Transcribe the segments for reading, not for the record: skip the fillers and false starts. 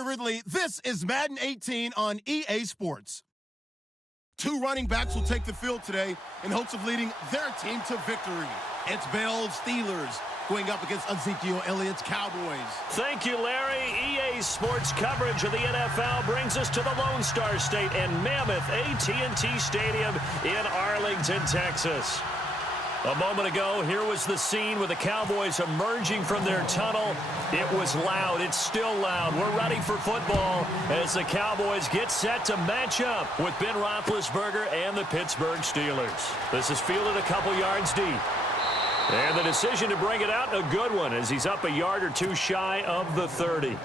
Corey Ridley. This is Madden 18 on EA Sports. Two running backs will take the field today in hopes of leading their team to victory. It's Bell's Steelers going up against Ezekiel Elliott's Cowboys. Thank you, Larry. EA Sports coverage of the NFL brings us to the Lone Star State and Mammoth AT&T Stadium in Arlington, Texas. A moment ago, here was the scene with the Cowboys emerging from their tunnel. It was loud. It's still loud. We're ready for football as the Cowboys get set to match up with Ben Roethlisberger and the Pittsburgh Steelers. This is fielded a couple yards deep. And the decision to bring it out, a good one, as he's up a yard or two shy of the 30.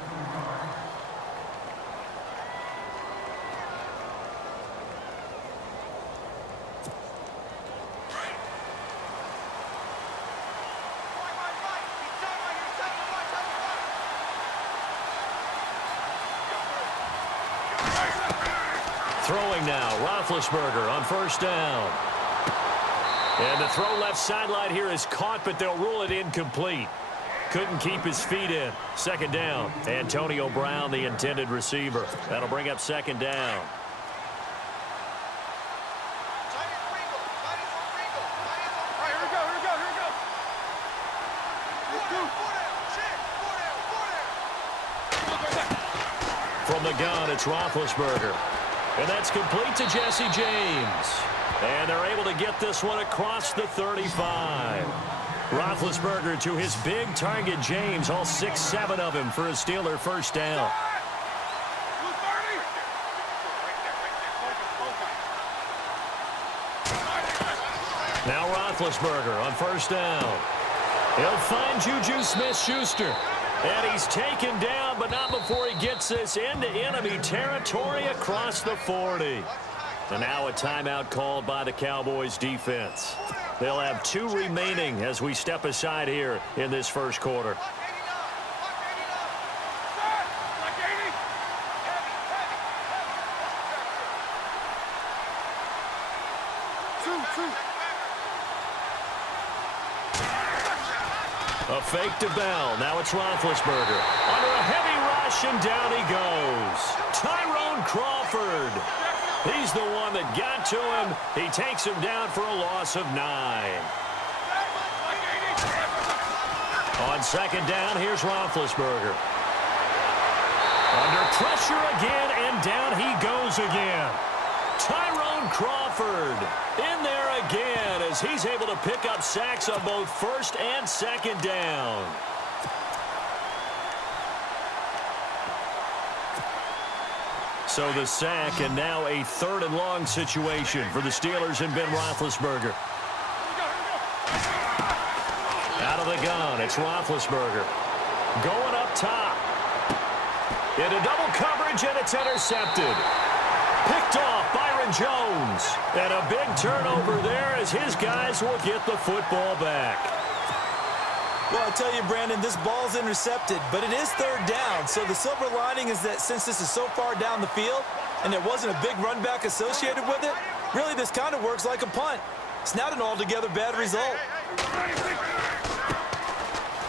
Throwing now, Roethlisberger on first down. And the throw left sideline here is caught, but they'll rule it incomplete. Couldn't keep his feet in. Second down. Antonio Brown, the intended receiver. That'll bring up second down. From the gun, it's Roethlisberger. And that's complete to Jesse James. And they're able to get this one across the 35. Roethlisberger to his big target, James. All 6-7 of him for a Steeler first down. Now Roethlisberger on first down. He'll find Juju Smith-Schuster. And he's taken down, but not before he gets this into enemy territory across the 40. And now a timeout called by the Cowboys defense. They'll have 2 remaining as we step aside here in this first quarter. A fake to Bell. Now it's Roethlisberger. Under a heavy rush, and down he goes. Tyrone Crawford. He's the one that got to him. He takes him down for a loss of 9. On second down, here's Roethlisberger. Under pressure again, and down he goes again. Tyrone Crawford in there again as he's able to pick up sacks on both first and second down. So the sack, and now a third and long situation for the Steelers and Ben Roethlisberger. Out of the gun, it's Roethlisberger. Going up top. Into double coverage, and it's intercepted. Picked off Byron Jones. And a big turnover there as his guys will get the football back. Well, I tell you, Brandon, this ball's intercepted, but it is third down. So the silver lining is that since this is so far down the field and there wasn't a big run back associated with it, really this kind of works like a punt. It's not an altogether bad result.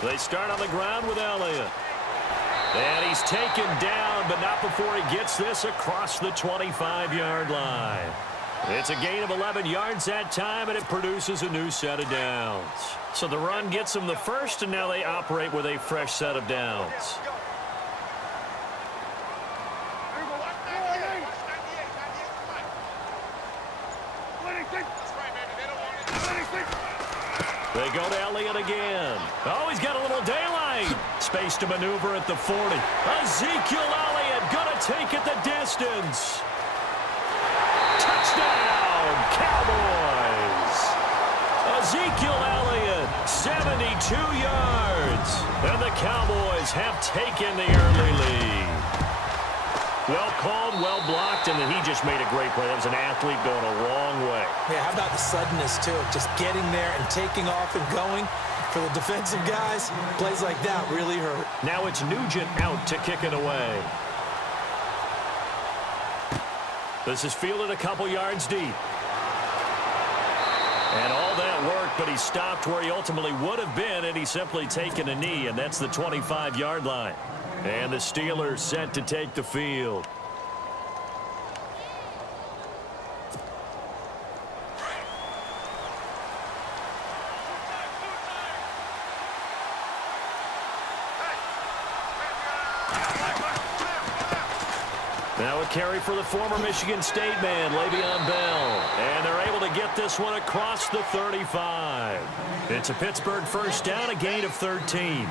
They start on the ground with Elliott. And he's taken down, but not before he gets this across the 25-yard line. It's a gain of 11 yards that time, and it produces a new set of downs. So the run gets them the first, and now they operate with a fresh set of downs. They go to Elliott again. Oh, he's got a little daylight. Space to maneuver at the 40. Ezekiel Elliott gonna take it the distance. Touchdown, Cowboys. Ezekiel Elliott, 72 yards. And the Cowboys have taken the early lead. Well called, well blocked, and then he just made a great play. That was an athlete going a long way. Yeah, how about the suddenness, too? Just getting there and taking off and going. For the defensive guys, plays like that really hurt. Now it's Nugent out to kick it away. This is fielded a couple yards deep. And all that worked, but he stopped where he ultimately would have been, and he's simply taken a knee, and that's the 25-yard line. And the Steelers set to take the field. Now a carry for the former Michigan State man, Le'Veon Bell. And they're able to get this one across the 35. It's a Pittsburgh first down, a gain of 13.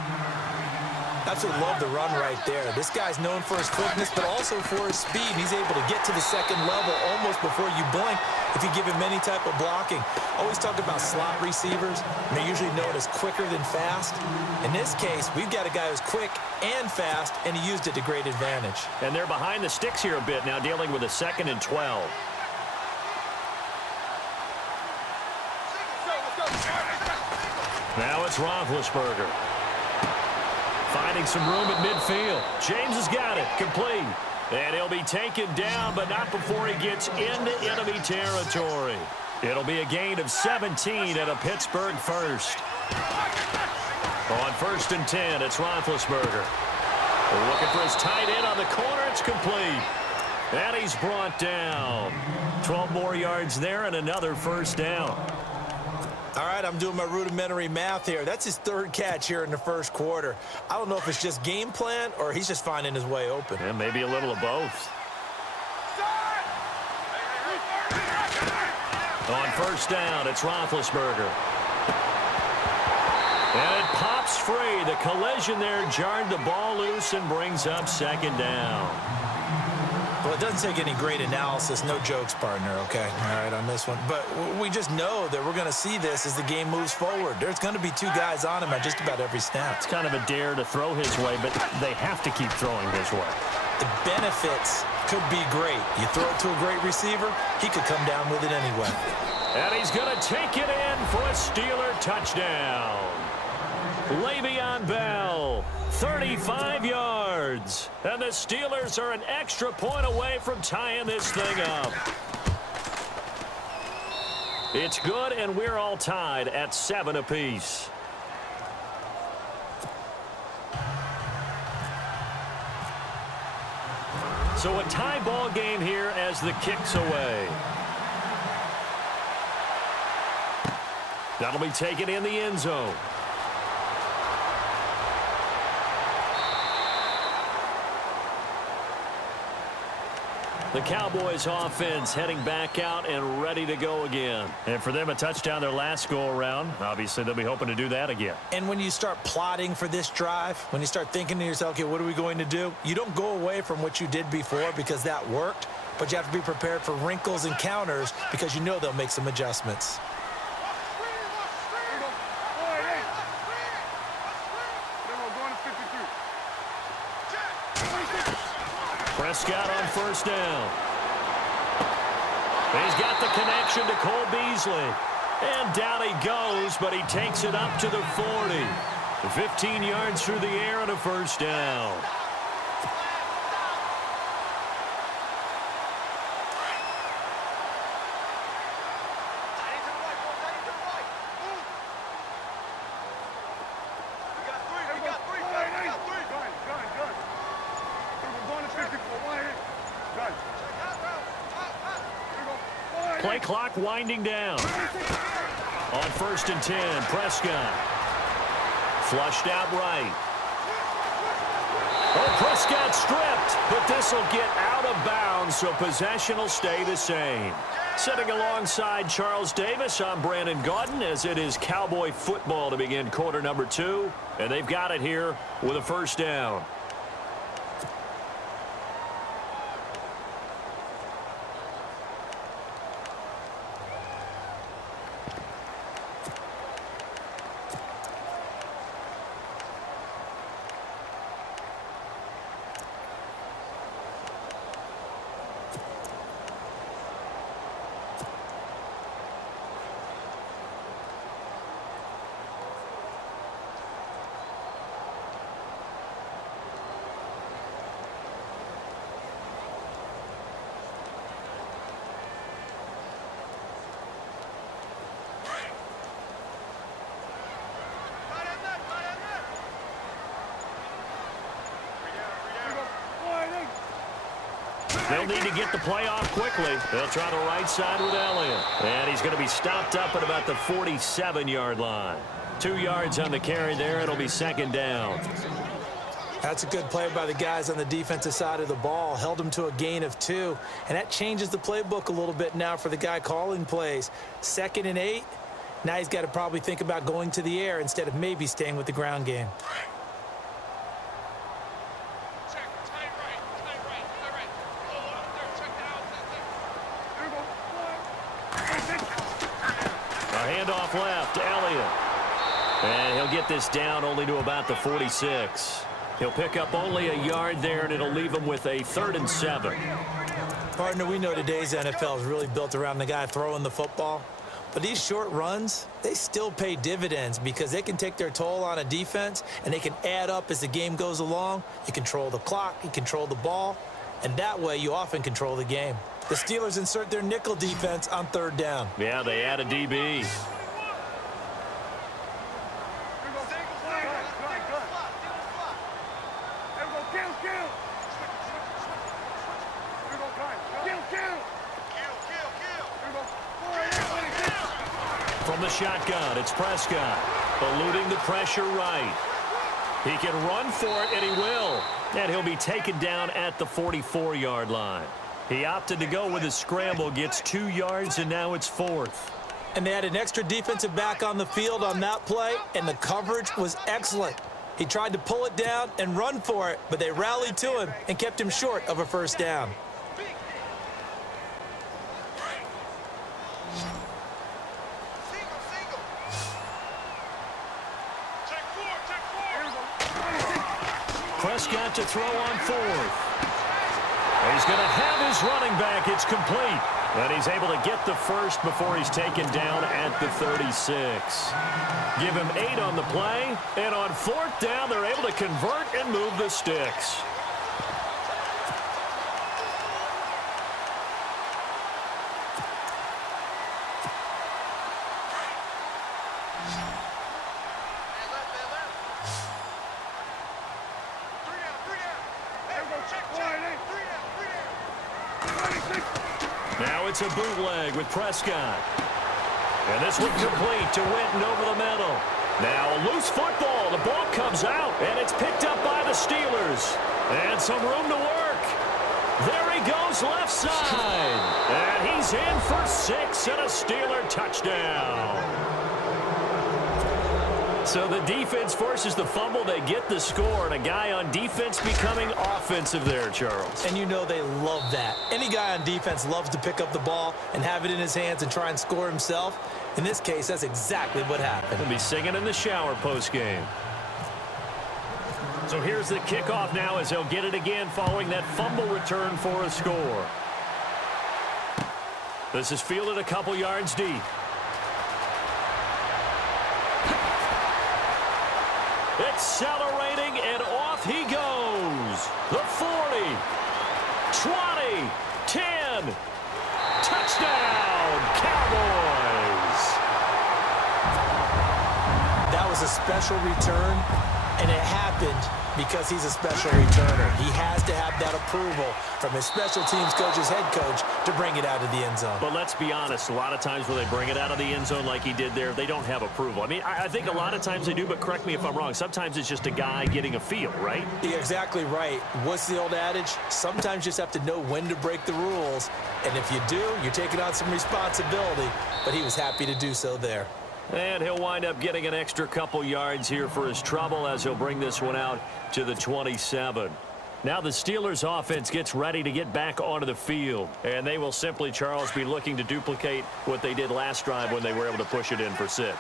Absolutely love the run right there. This guy's known for his quickness, but also for his speed. He's able to get to the second level almost before you blink if you give him any type of blocking. Always talk about slot receivers, and they're usually known as quicker than fast. In this case, we've got a guy who's quick and fast, and he used it to great advantage. And they're behind the sticks here a bit now, dealing with a 2nd and 12. Now it's Roethlisberger. Finding some room at midfield. James has got it. Complete. And he'll be taken down, but not before he gets into enemy territory. It'll be a gain of 17 and a Pittsburgh first. On 1st and 10, it's Roethlisberger. Looking for his tight end on the corner. It's complete. And he's brought down. 12 more yards there and another first down. All right, I'm doing my rudimentary math here. That's his 3rd catch here in the first quarter. I don't know if it's just game plan or he's just finding his way open. Yeah, maybe a little of both. On 1st down, it's Roethlisberger. And it pops free. The collision there jarred the ball loose and brings up 2nd down. Well, it doesn't take any great analysis. No jokes, partner, okay? All right, on this one. But we just know that we're going to see this as the game moves forward. There's going to be 2 guys on him at just about every snap. It's kind of a dare to throw his way, but they have to keep throwing his way. The benefits could be great. You throw it to a great receiver, he could come down with it anyway. And he's going to take it in for a Steeler touchdown. Le'Veon Bell, 35 yards. And the Steelers are an extra point away from tying this thing up. It's good, and we're all tied at 7 apiece. So a tie ball game here as the kick's away. That'll be taken in the end zone. The Cowboys offense heading back out and ready to go again. And for them, a touchdown their last go-around. Obviously, they'll be hoping to do that again. And when you start plotting for this drive, when you start thinking to yourself, okay, what are we going to do? You don't go away from what you did before because that worked, but you have to be prepared for wrinkles and counters because you know they'll make some adjustments. Prescott on 1st down. He's got the connection to Cole Beasley. And down he goes, but he takes it up to the 40. 15 yards through the air and a first down. Play clock winding down. On 1st and 10, Prescott. Flushed out right. Oh, Prescott stripped, but this will get out of bounds, so possession will stay the same. Sitting alongside Charles Davis, I'm Brandon Gaudin, as it is Cowboy football to begin quarter number 2, and they've got it here with a first down. They'll need to get the play off quickly. They'll try the right side with Elliott. And he's going to be stopped up at about the 47-yard line. 2 yards on the carry there. It'll be second down. That's a good play by the guys on the defensive side of the ball. Held them to a gain of 2. And that changes the playbook a little bit now for the guy calling plays. 2nd and 8. Now he's got to probably think about going to the air instead of maybe staying with the ground game. Handoff left to Elliott. And he'll get this down only to about the 46. He'll pick up only a yard there, and it'll leave him with a 3rd and 7. Partner, we know today's NFL is really built around the guy throwing the football. But these short runs, they still pay dividends because they can take their toll on a defense, and they can add up as the game goes along. You control the clock, you control the ball, and that way you often control the game. The Steelers insert their nickel defense on 3rd down. Yeah, they add a DB. From the shotgun, it's Prescott, eluding the pressure right. He can run for it, and he will. And he'll be taken down at the 44-yard line. He opted to go with his scramble, gets 2 yards, and now it's 4th. And they had an extra defensive back on the field on that play, and the coverage was excellent. He tried to pull it down and run for it, but they rallied to him and kept him short of a 1st down. Prescott to throw on 4th. He's going to have his running back. It's complete. And he's able to get the 1st before he's taken down at the 36. Give him 8 on the play. And on 4th down, they're able to convert and move the sticks. Now it's a bootleg with Prescott. And this one complete to Winton over the middle. Now a loose football. The ball comes out, and it's picked up by the Steelers. And some room to work. There he goes left side. And he's in for 6 and a Steeler touchdown. So the defense forces the fumble. They get the score, and a guy on defense becoming offensive there, Charles. And you know they love that. Any guy on defense loves to pick up the ball and have it in his hands and try and score himself. In this case, that's exactly what happened. He'll be singing in the shower post-game. So here's the kickoff now as they'll get it again following that fumble return for a score. This is fielded a couple yards deep. Accelerating, and off he goes. The 40, 20, 10. Touchdown, Cowboys. That was a special return, and it happened because he's a special returner. He has to have that approval from his special teams coach's head coach to bring it out of the end zone. But let's be honest, a lot of times when they bring it out of the end zone like he did there, they don't have approval. I mean, I think a lot of times they do, but correct me if I'm wrong. Sometimes it's just a guy getting a feel, right? You're exactly right. What's the old adage? Sometimes you just have to know when to break the rules. And if you do, you're taking on some responsibility. But he was happy to do so there. And he'll wind up getting an extra couple yards here for his trouble as he'll bring this one out to the 27. Now the Steelers offense gets ready to get back onto the field. And they will simply, Charles, be looking to duplicate what they did last drive when they were able to push it in for 6.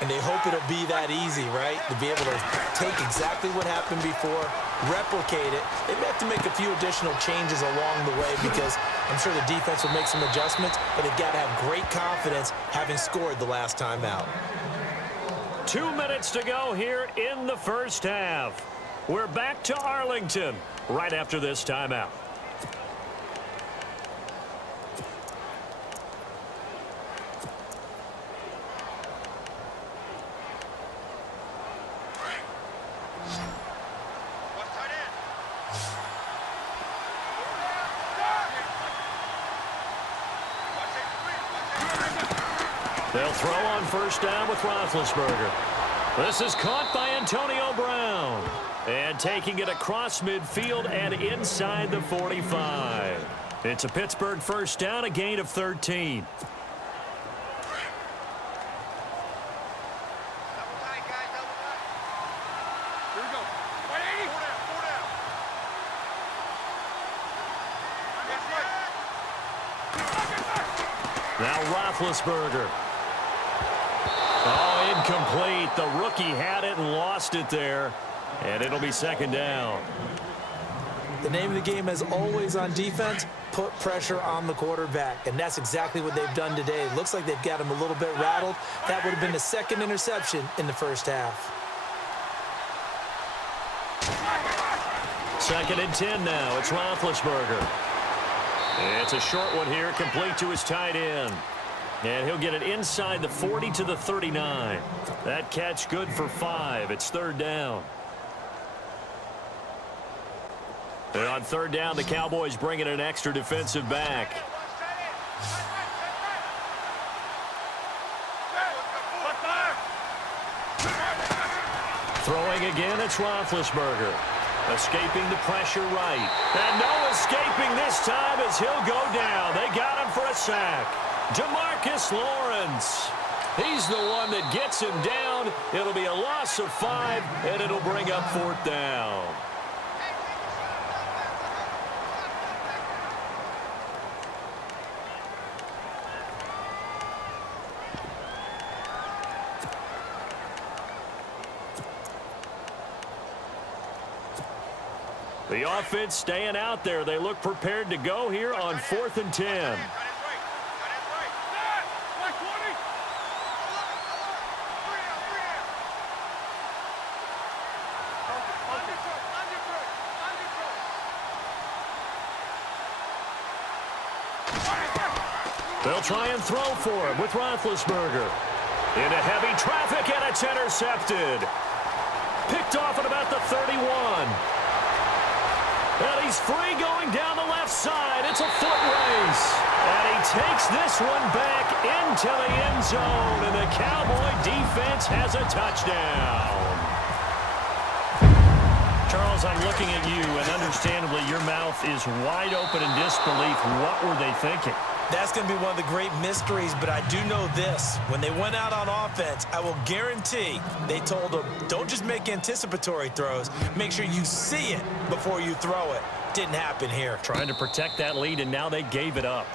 And they hope it'll be that easy, right? To be able to take exactly what happened before, replicate it. They may have to make a few additional changes along the way because I'm sure the defense will make some adjustments, but they've got to have great confidence having scored the last time out. 2 minutes to go here in the first half. We're back to Arlington right after this timeout. They'll throw on first down with Roethlisberger. This is caught by Antonio Brown. And taking it across midfield and inside the 45. It's a Pittsburgh first down, a gain of 13. Now Roethlisberger. Oh, incomplete. The rookie had it and lost it there. And it'll be second down. The name of the game, as always on defense, put pressure on the quarterback. And that's exactly what they've done today. It looks like they've got him a little bit rattled. That would have been the second interception in the first half. Second and 10 now. It's Roethlisberger. It's a short one here, complete to his tight end. And he'll get it inside the 40 to the 39. That catch good for 5. It's third down. And on third down, the Cowboys bring in an extra defensive back. Throwing again, it's Roethlisberger. Escaping the pressure right. And no escaping this time as he'll go down. They got him for a sack. Demarcus Lawrence. He's the one that gets him down. It'll be a loss of 5, and it'll bring up fourth down. The offense staying out there. They look prepared to go here on 4th and 10. They'll try and throw for him with Roethlisberger. Into heavy traffic, and it's intercepted. Picked off at about the 31. And he's free going down the left side. It's a foot race. And he takes this one back into the end zone. And the Cowboy defense has a touchdown. Charles, I'm looking at you, and understandably your mouth is wide open in disbelief. What were they thinking? That's going to be one of the great mysteries, but I do know this. When they went out on offense, I will guarantee they told them, don't just make anticipatory throws. Make sure you see it before you throw it. Didn't happen here. Trying to protect that lead, and now they gave it up.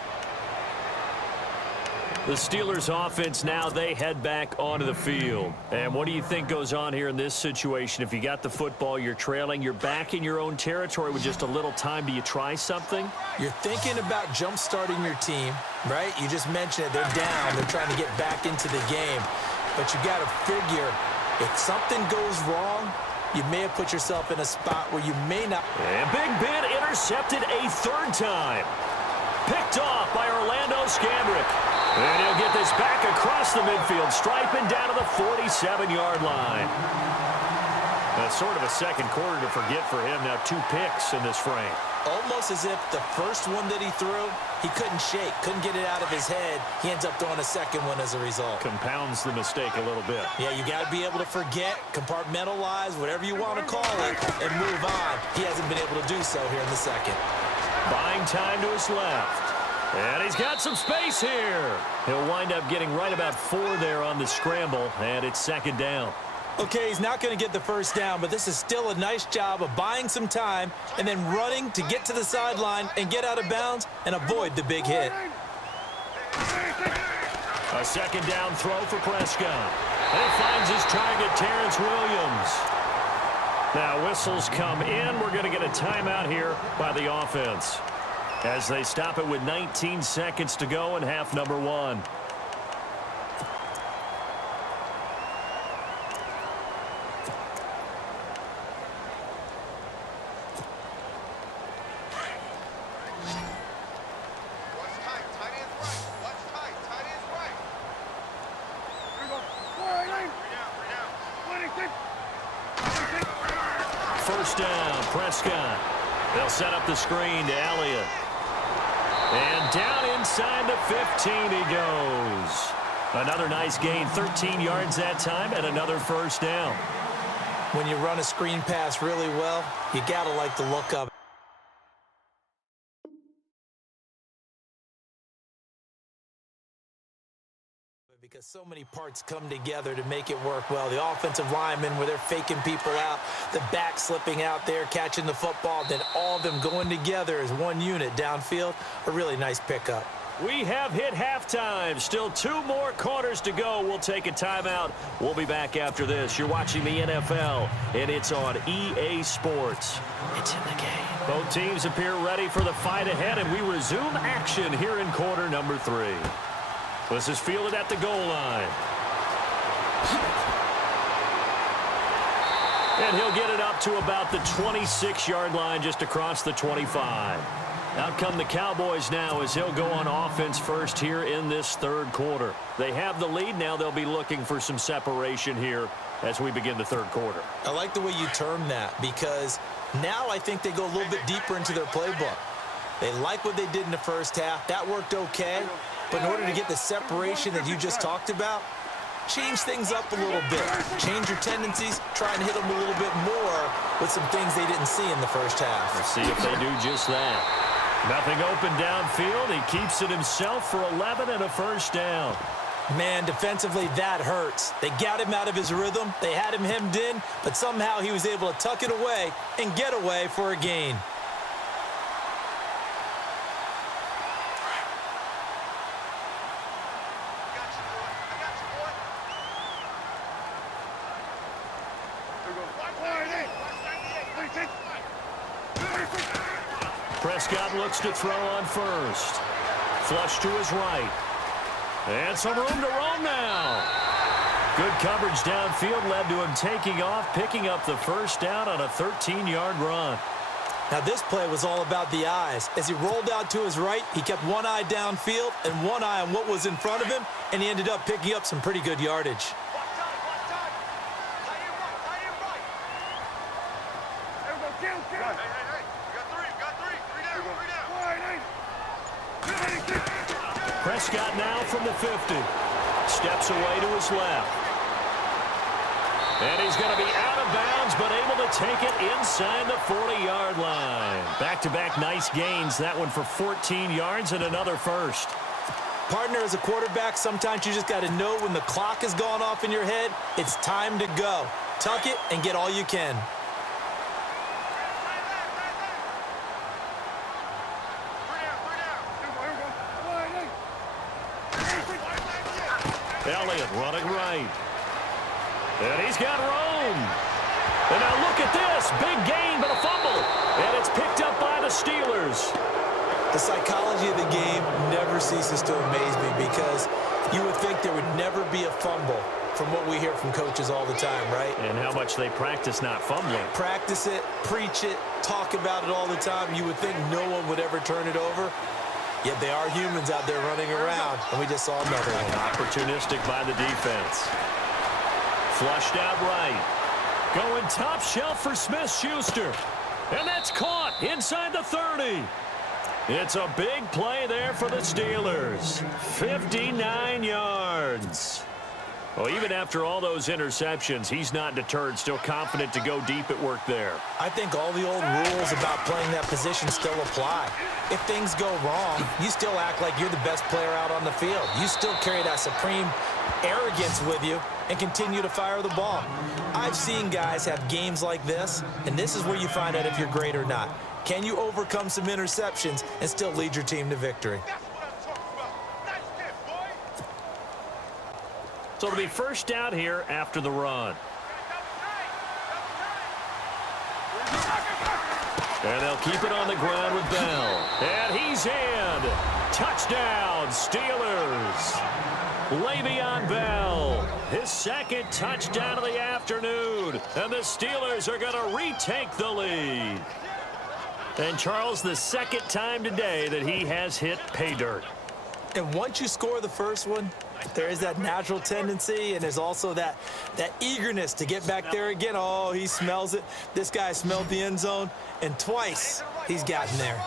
The Steelers offense now, they head back onto the field. And what do you think goes on here in this situation? If you got the football, you're trailing, you're back in your own territory with just a little time. Do you try something? You're thinking about jump-starting your team, right? You just mentioned it. They're down. They're trying to get back into the game. But you got to figure, if something goes wrong, you may have put yourself in a spot where you may not. And Big Ben intercepted a third time. Picked off by Orlando Scandrick. And he'll get this back across the midfield, striping down to the 47-yard line. That's sort of a second quarter to forget for him. Now 2 picks in this frame. Almost as if the first one that he threw, he couldn't shake, couldn't get it out of his head. He ends up throwing a second one as a result. Compounds the mistake a little bit. Yeah, you got to be able to forget, compartmentalize, whatever you want to call it, and move on. He hasn't been able to do so here in the second. Buying time to his left. And he's got some space here. He'll wind up getting right about 4 there on the scramble, and it's second down. Okay, he's not going to get the first down, but this is still a nice job of buying some time and then running to get to the sideline and get out of bounds and avoid the big hit. A second down throw for Prescott. And he finds his target, Terrence Williams. Now whistles come in. We're going to get a timeout here by the offense as they stop it with 19 seconds to go in half number 1. First down, Prescott. They'll set up the screen to Elliott. And down inside the 15 he goes. Another nice gain, 13 yards that time, and another first down. When you run a screen pass really well, you got to like the look of it. Because so many parts come together to make it work well. The offensive linemen, where they're faking people out, the back slipping out there, catching the football, then all of them going together as one unit downfield. A really nice pickup. We have hit halftime. Still 2 more quarters to go. We'll take a timeout. We'll be back after this. You're watching the NFL, and it's on EA Sports. It's in the game. Both teams appear ready for the fight ahead, and we resume action here in quarter number 3. This is fielded at the goal line. And he'll get it up to about the 26-yard line, just across the 25. Out come the Cowboys now as he'll go on offense first here in this third quarter. They have the lead. Now they'll be looking for some separation here as we begin the third quarter. I like the way you term that, because now I think they go a little bit deeper into their playbook. They like what they did in the first half. That worked okay. But in order to get the separation that you just talked about, change things up a little bit. Change your tendencies. Try and hit them a little bit more with some things they didn't see in the first half. Let's see if they do just that. Nothing open downfield. He keeps it himself for 11 and a first down. Man, defensively, that hurts. They got him out of his rhythm. They had him hemmed in, but somehow he was able to tuck it away and get away for a gain. Prescott looks to throw on first. Flush to his right. And some room to roam now. Good coverage downfield led to him taking off, picking up the first down on a 13-yard run. Now this play was all about the eyes. As he rolled out to his right, he kept one eye downfield and one eye on what was in front of him, and he ended up picking up some pretty good yardage. Prescott now from the 50. Steps away to his left. And he's going to be out of bounds, but able to take it inside the 40-yard line. Back-to-back nice gains. That one for 14 yards and another first. Partner, as a quarterback, sometimes you just got to know when the clock has gone off in your head, it's time to go. Tuck it and get all you can. Elliott running right. And he's got room. And now look at this. Big gain, but a fumble. And it's picked up by the Steelers. The psychology of the game never ceases to amaze me, because you would think there would never be a fumble from what we hear from coaches all the time, right? And how much they practice not fumbling. Practice it, preach it, talk about it all the time. You would think no one would ever turn it over. Yet they are humans out there running around, and we just saw another one. Opportunistic by the defense. Flushed out right. Going top shelf for Smith-Schuster. And that's caught inside the 30. It's a big play there for the Steelers. 59 yards. Well, even after all those interceptions, he's not deterred, still confident to go deep at work there. I think all the old rules about playing that position still apply. If things go wrong, you still act like you're the best player out on the field. You still carry that supreme arrogance with you and continue to fire the ball. I've seen guys have games like this, and this is where you find out if you're great or not. Can you overcome some interceptions and still lead your team to victory? So it'll be first down here after the run. And they'll keep it on the ground with Bell. And he's in. Touchdown, Steelers. Le'Veon Bell, his second touchdown of the afternoon. And the Steelers are going to retake the lead. And Charles, the second time today that he has hit pay dirt. And once you score the first one, there is that natural tendency, and there's also that eagerness to get back there again. Oh, he smells it. This guy smelled the end zone, and twice he's gotten there.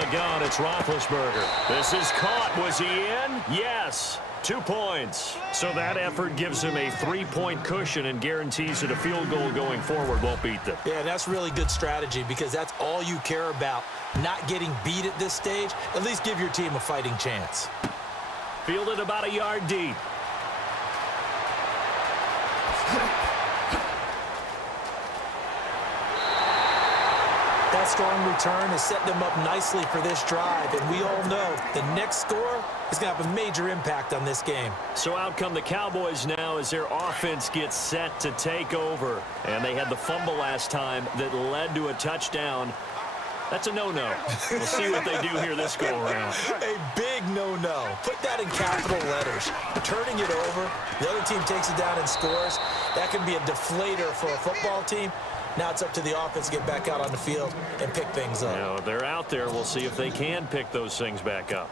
the gun, it's Roethlisberger. This is caught. Was he in? Yes. 2 points. So that effort gives him a 3-point cushion and guarantees that a field goal going forward won't beat them. Yeah, that's really good strategy because that's all you care about. Not getting beat at this stage. At least give your team a fighting chance. Fielded about a yard deep. That strong return has set them up nicely for this drive, and we all know the next score is going to have a major impact on this game. So out come the Cowboys now as their offense gets set to take over. And they had the fumble last time that led to a touchdown. That's a no-no. We'll see what they do here this go-around. A big no-no. Put that in capital letters. Turning it over, the other team takes it down and scores. That can be a deflator for a football team. Now it's up to the offense to get back out on the field and pick things up. Now, if they're out there, we'll see if they can pick those things back up.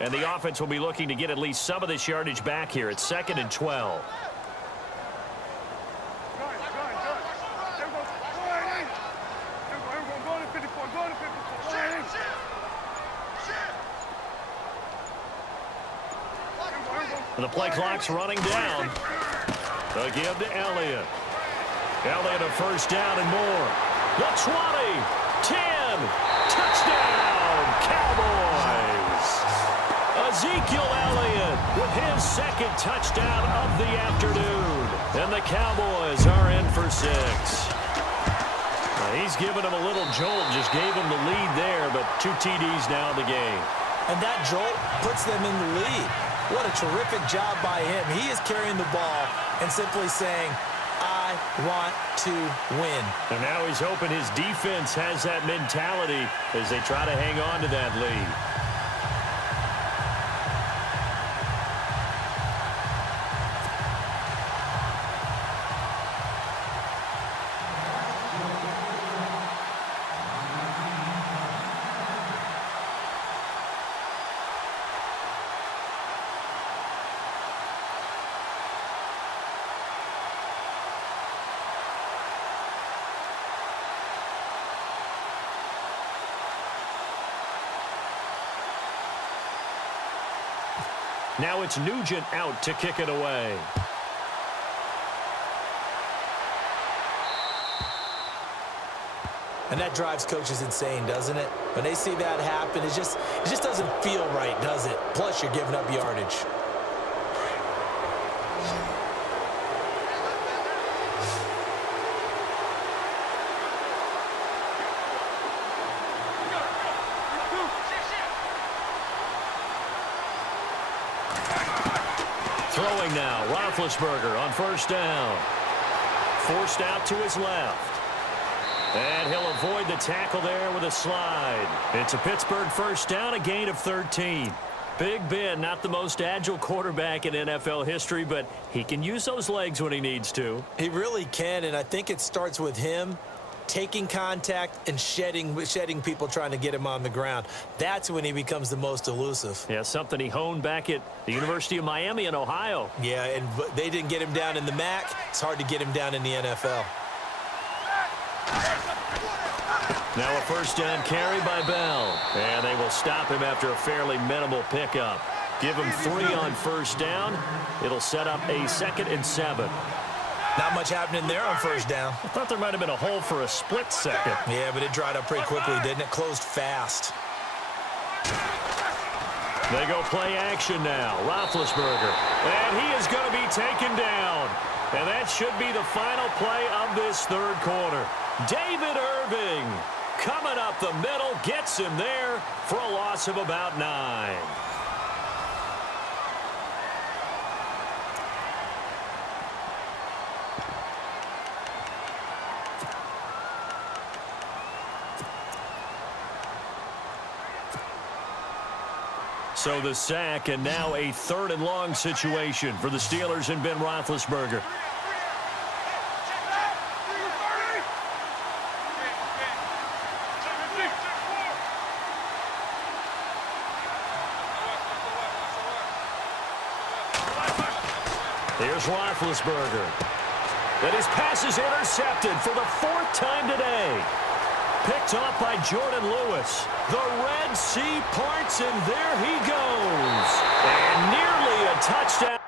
And the offense will be looking to get at least some of this yardage back here. It's 2nd and 12. The play clock's running down. They'll give to Elliott. Elliott a first down and more. The 20, 10, touchdown, Cowboys. Ezekiel Elliott with his second touchdown of the afternoon. And the Cowboys are in for 6. He's given him a little jolt, just gave him the lead there, but 2 TDs now in the game. And that jolt puts them in the lead. What a terrific job by him. He is carrying the ball and simply saying, I want to win. And now he's hoping his defense has that mentality as they try to hang on to that lead. Now it's Nugent out to kick it away. And that drives coaches insane, doesn't it? When they see that happen, it just doesn't feel right, does it? Plus, you're giving up yardage. Throwing now, Roethlisberger on first down. Forced out to his left. And he'll avoid the tackle there with a slide. It's a Pittsburgh first down, a gain of 13. Big Ben, not the most agile quarterback in NFL history, but he can use those legs when he needs to. He really can, and I think it starts with him taking contact and shedding people trying to get him on the ground. That's when he becomes the most elusive. Yeah, something he honed back at the University of Miami in Ohio. Yeah, and they didn't get him down in the MAC. It's hard to get him down in the NFL. Now a first down carry by Bell. And they will stop him after a fairly minimal pickup. Give him 3 on first down. It'll set up a 2nd and 7. Not much happening there on first down. I thought there might have been a hole for a split second. Yeah, but it dried up pretty quickly, didn't it? Closed fast. They go play action now. Roethlisberger. And he is going to be taken down. And that should be the final play of this third quarter. David Irving coming up the middle, gets him there for a loss of about 9. So the sack, and now a 3rd and long situation for the Steelers and Ben Roethlisberger. Here's Roethlisberger. And his pass is intercepted for the 4th time today. Picked off by Jordan Lewis. The Red Sea parts, and there he goes. And nearly a touchdown.